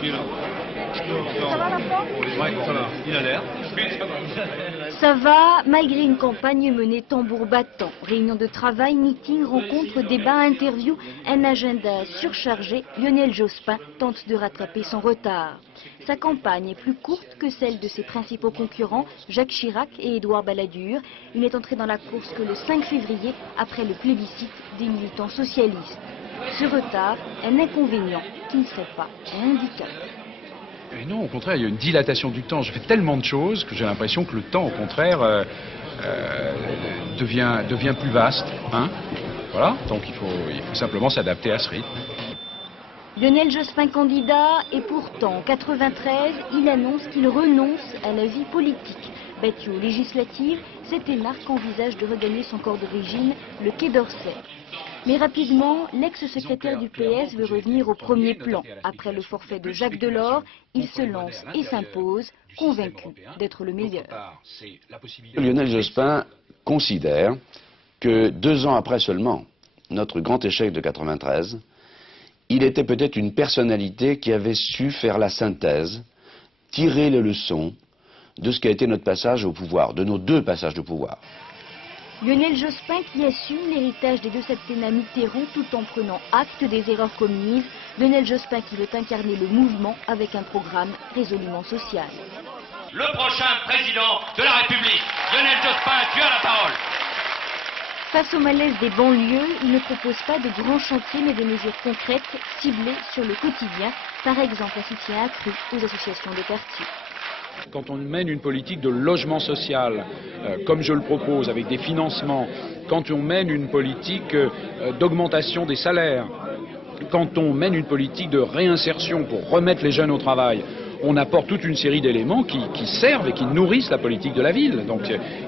Ça va maintenant? Ouais, ça va. Il a l'air. Ça va, malgré une campagne menée tambour battant. Réunion de travail, meeting, rencontres, débats, interviews, un agenda surchargé, Lionel Jospin tente de rattraper son retard. Sa campagne est plus courte que celle de ses principaux concurrents, Jacques Chirac et Édouard Balladur. Il n'est entré dans la course que le 5 février, après le plébiscite des militants socialistes. Ce retard, un inconvénient qui ne serait pas un handicap. Et non, au contraire, il y a une dilatation du temps. Je fais tellement de choses que j'ai l'impression que le temps, au contraire, devient plus vaste. Hein, voilà, donc il faut simplement s'adapter à ce rythme. Lionel Jospin candidat, et pourtant, en 93, il annonce qu'il renonce à la vie politique. Battu aux législatives, cet énarque envisage de regagner son corps d'origine, le Quai d'Orsay. Mais rapidement, l'ex-secrétaire du PS veut revenir au premier plan. Après le forfait de Jacques Delors, il se lance et s'impose, convaincu d'être le meilleur. Lionel Jospin considère que 2 ans après seulement notre grand échec de 93, il était peut-être une personnalité qui avait su faire la synthèse, tirer les leçons de ce qu'a été notre passage au pouvoir, de nos 2 passages au pouvoir. Lionel Jospin qui assume l'héritage des 2 septennats Mitterrand tout en prenant acte des erreurs commises. Lionel Jospin qui veut incarner le mouvement avec un programme résolument social. Le prochain président de la République, Lionel Jospin, tu as la parole. Face au malaise des banlieues, il ne propose pas de grands chantiers mais des mesures concrètes ciblées sur le quotidien, par exemple un soutien accru aux associations de quartier. Quand on mène une politique de logement social, comme je le propose, avec des financements, quand on mène une politique d'augmentation des salaires, quand on mène une politique de réinsertion pour remettre les jeunes au travail, on apporte toute une série d'éléments qui servent et qui nourrissent la politique de la ville. Donc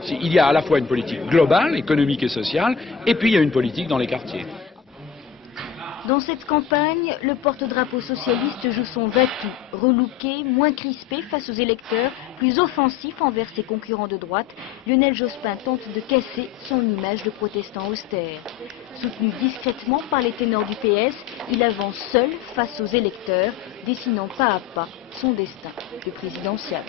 il y a à la fois une politique globale, économique et sociale, et puis il y a une politique dans les quartiers. Dans cette campagne, le porte-drapeau socialiste joue son va-tout, relooké, moins crispé face aux électeurs, plus offensif envers ses concurrents de droite. Lionel Jospin tente de casser son image de protestant austère. Soutenu discrètement par les ténors du PS, il avance seul face aux électeurs, dessinant pas à pas son destin de présidentiable.